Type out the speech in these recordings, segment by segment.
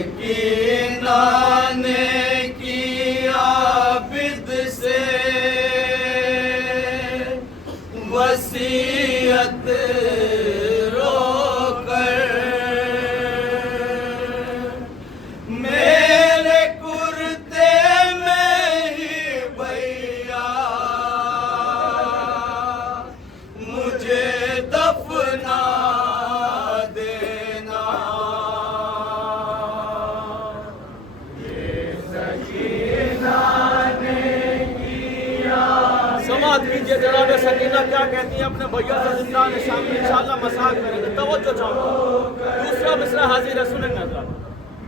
सकीना ने किया बिद से वसीयत रोकर, मेरे कुर्ते में ही भैया मुझे दफना देना। समाअत कीजिए जनाब सकीना क्या कहती हैं अपने भैया से जिंदा निशान में इंशाअल्लाह मसाक करेंगे। तवज्जो चाहूंगा, दूसरा मिसरा हाजिर है, सुनेंगे हज़रात।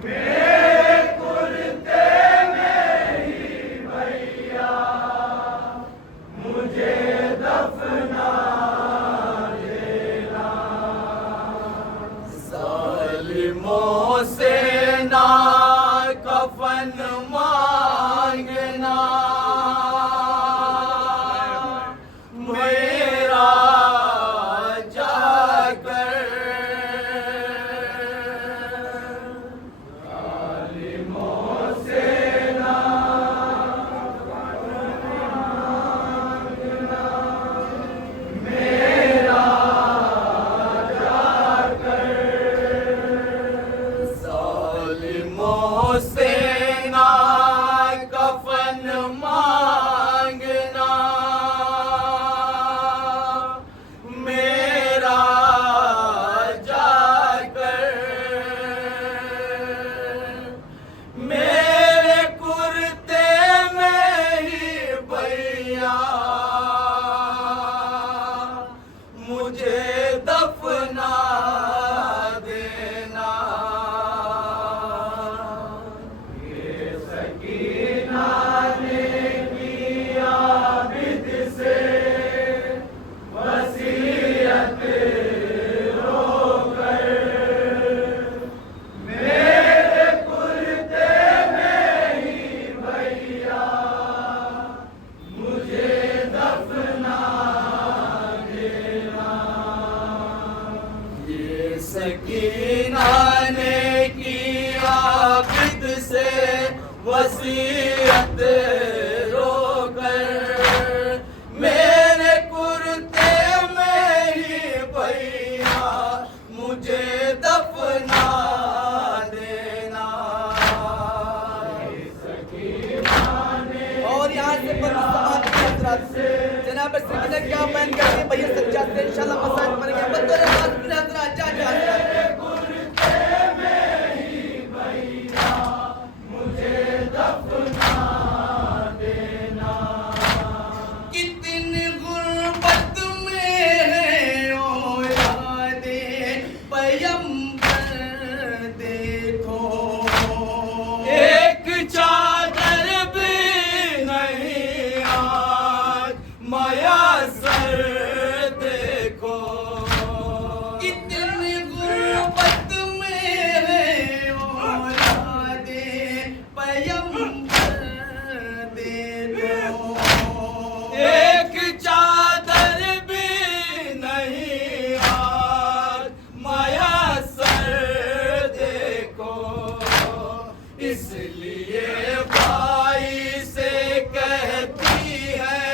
मेरे कुर्ते में ही भैया मुझे दफना देना। जालिमों से ना कफन मांगना, मेरा जाकर जालिमों से ना मांगना, मेरा जाकर जालिमों से ना कफन मांगना, मेरा जाकर मेरे कुर्ते में ही भैया मुझे दफना देना। ये सकीना ने किया बिद से वसीयत रोकर, मेरे कुर्ते में ही भैया मुझे दफना देना। ये सकीना ने किया बिद से वसीयत रोकर, मेरे कुर्ते में ही भैया मुझे दफना देना। और यहाँ से पर समाअत की हज़रात जनाब सकीना क्या बयान करते हैं भैया सज्जाद से इंशाअल्लाह मसाक पढ़ेंगे। बंदों ने बात की हज़रात जा जा कितनी गुर्बत में है औलादे पैगंबर देखो, एक चादर भी नहीं आज मयस्सर देखो। कितनी गुर्बत में है औलादे पैगंबर देखो, एक चादर भी नहीं आज मयस्सर देखो। इसलिए भाई से कहती है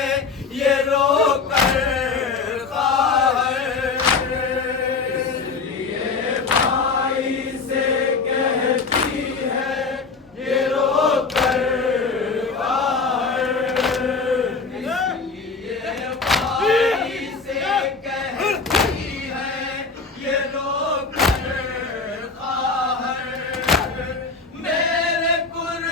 ये रोकर ख़ाहर, इसलिए भाई से कहती है ये रोकर ख़ाहर, इसलिए भाई से कहती है ये रोकर ख़ाहर, मेरे कुर्ते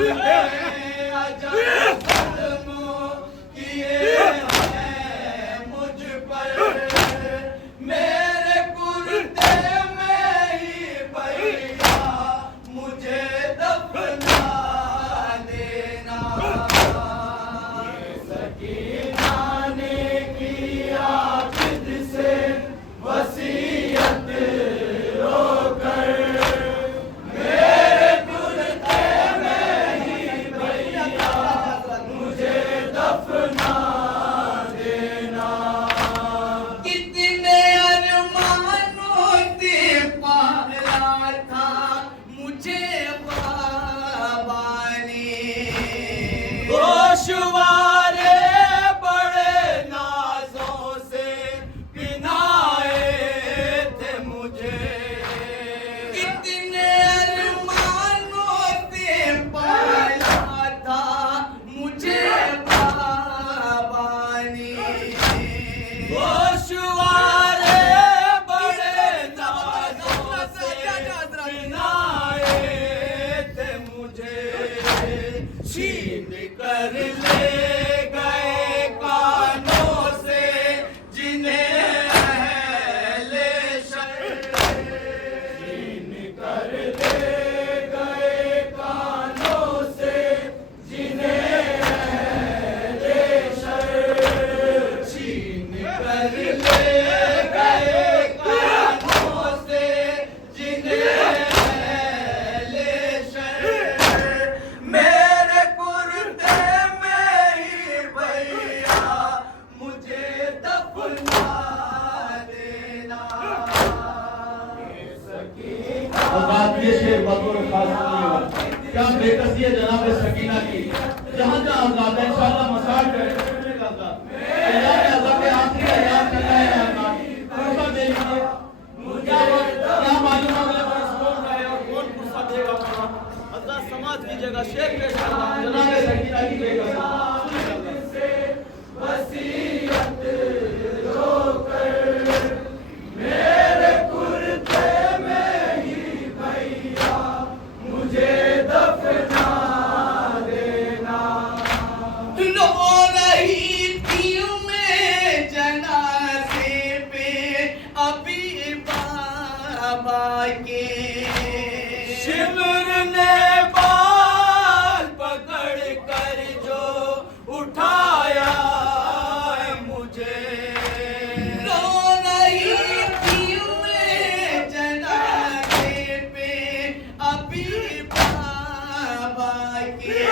अजब ज़ुल्म किए हैं मुझ पर, मेरे कुर्ते में ही भैया मुझे दफना देना। ये सकीना ने किया खुद से वसीयत रोकर, मेरे कुर्ते में ही भैया मुझे दफना देना। कितने अरमानों से पाला था मुझे बाबा ने, गोशवारे बड़े नाजों से पिनाए थे मुझे। कितने अरमानों से पाला था मुझे बाबा ने, गोशवारे बड़े नाजों से पिनाए थे मुझे। छीन कर ले गए कानों से जिन्हें अहले शर, छीन कर ले गए कानों से जिन्हें अहले शर, छीन कर ले गए कानों से जिन्हें अहले शर, मेरे कुर्ते में ही भैया मुझे दफना देना। और बात ये शेर बतौर खास सुनिएगा, क्या बेकसी है जनाब सकीना की। जहाँ जहाँ अज़ाद है इंशाअल्लाह मसाज करेंगे। अल्लाह ने अज़ाद के आखिरी अय्याम चल रहे हैं ना, फुर्सत दे लीजिए। क्या मालूम अगले बरस कौन रहे और कौन फुर्सत देगा। अल्लाह समाज कीजिएगा, शेर पेश करना जनाब सकीना की बेकसी वसीयत रोकर, मेरे कुर्ते में ही भैया मुझे दफना देना। रो रही थी मैं जनाज़े पे अभी बाबा के, शिमर ने बाल पकड़ कर जो उठाया है मुझे। रो रही थी मैं जनाज़े पे अभी बाबा के,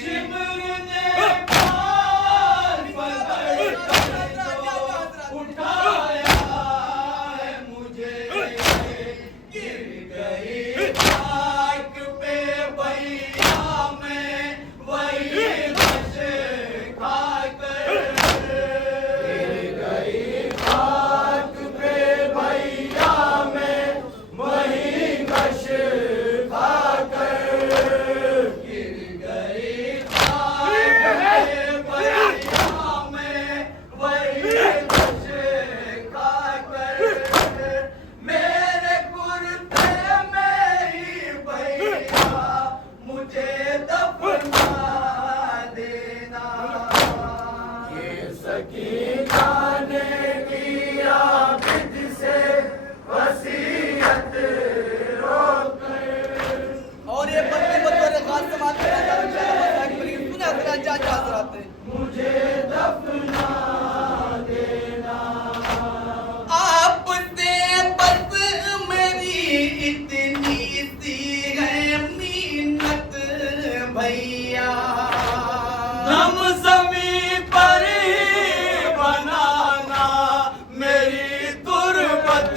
शिमर ने बाल पकड़ कर जो उठाया है मुझे। गिर गई खाक पे भैया मैं वही बश खाकर, गिर गई खाक पे भैया मैं वही बश खाकर, गिर गई खाक पे भैया मैं वही बश खाकर, मेरे कुर्ते में ही भैया मुझे दफना देना। ये सकीना ने किया खुद से वसीयत रोकर, और ये बत्ती बतौर खास समाज के सुना सुना जा हजरात मुझे दफना देना। आपसे बस मेरी इतनी सी है मिन्नत भैया, हम ज़मीं पर ही बनाना मेरी तुरबत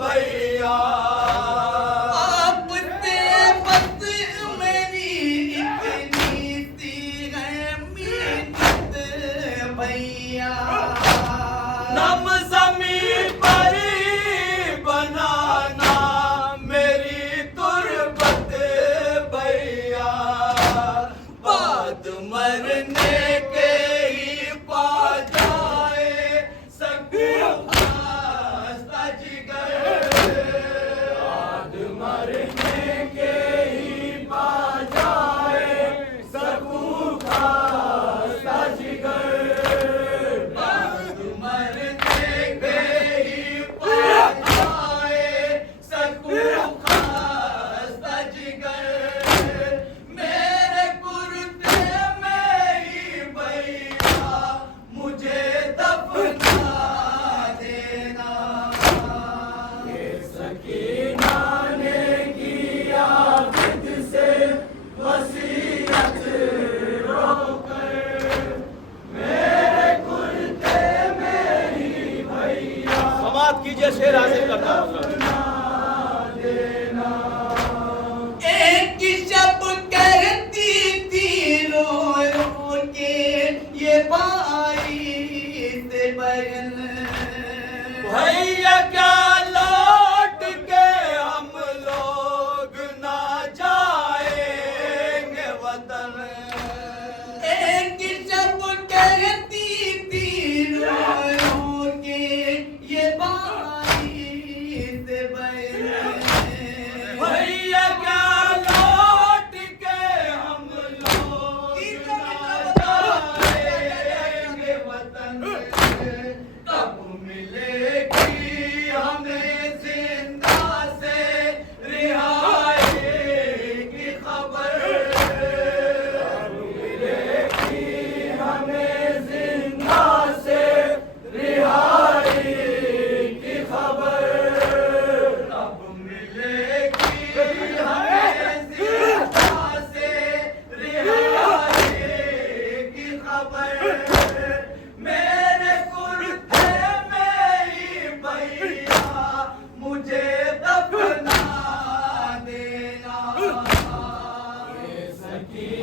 भैया। आपसे बस मेरी इतनी सी है मिन्नत भैया, हम ज़मीं पर ही बनाना मेरी तुरबत भैया।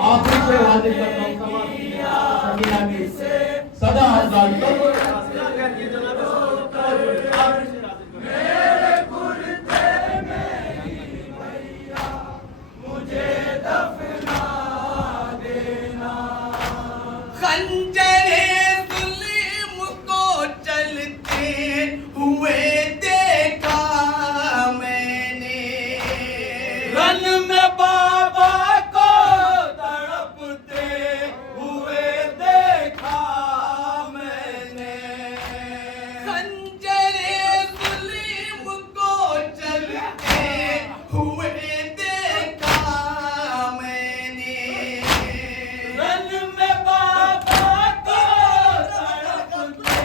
आखिरी शेर हाजिर करता हूँ समाज सकीना की सदा आजाद करो क्या कहती है जनाब सकीना आखिरी शेर हाजिर खंजरे जुल्म को चलते हुए देखा मैंने रन में बाबा को तड़पते हुए देखा मैंने खंजरे जुल्म को चलते हुए देखा मैंने रन में बाबा को तड़पते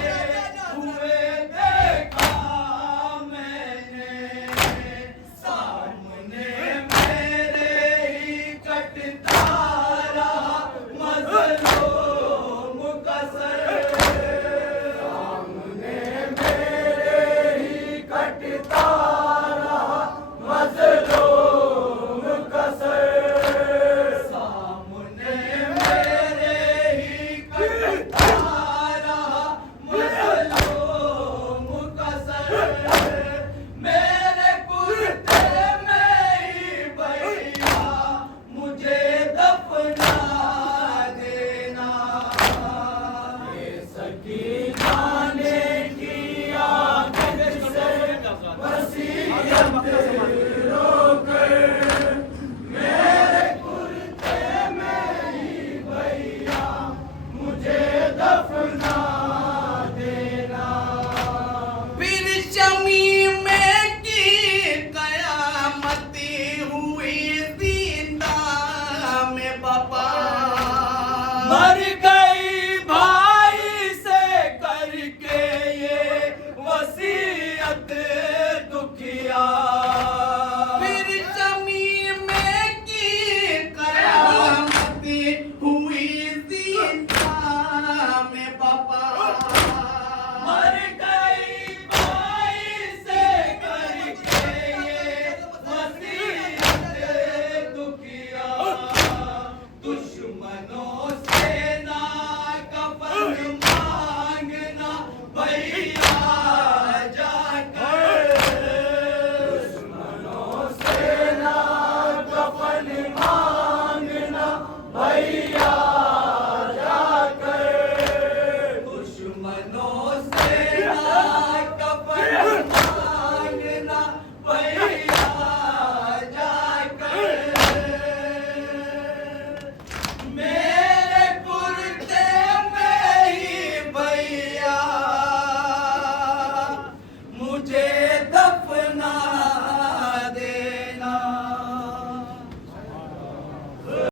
हुए देखा मैंने सामने मेरे ही कटता रहा मजलूम का सर सामने मेरे ही कटता रहा मजलूम का सर सामने मेरे ही कटता रहा मजलूम का सर मेरे कुर्ते में ही भैया मुझे दफना देना ये सकीना ने किया मुझसे वसीयत रोकर मेरे कुर्ते में ही भैया मुझे दफना देना फिर शमी में की कयामत हुई जिंदा में बाबा